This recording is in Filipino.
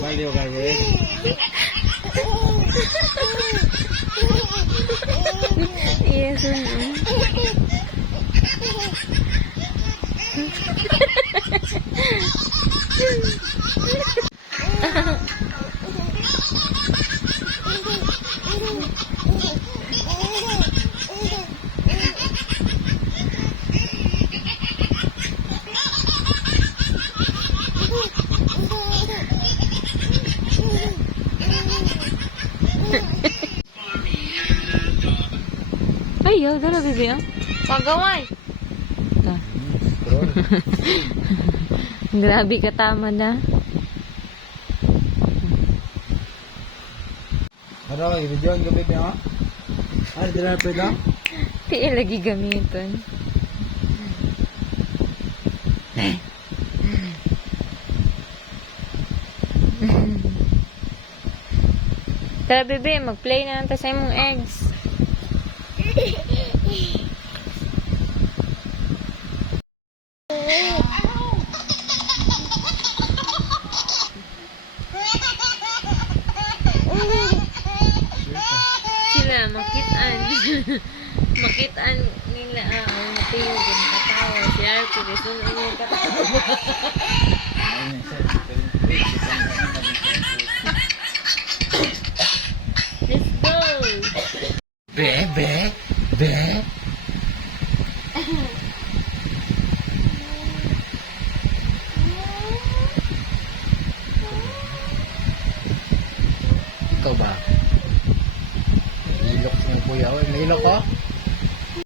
Baliw ka, bro. Yes, ano. Ay, yaw, dala, bibi, ah. Pagaway. Ito. Grabe ka, tama na. Ano, i-video ang gabi niya, ha? Ano, di na pwede, ha? Di lagi gamitin. Tara, bebe, mag-play na lang tayo sa imong eggs. Sila, makitaan. Makitaan nila, matiyog yung katawa. Si Arthur, sunod yung katawa. Let's go! Be. Ikaw ba? Ilok mo, kuya. May ilok ko?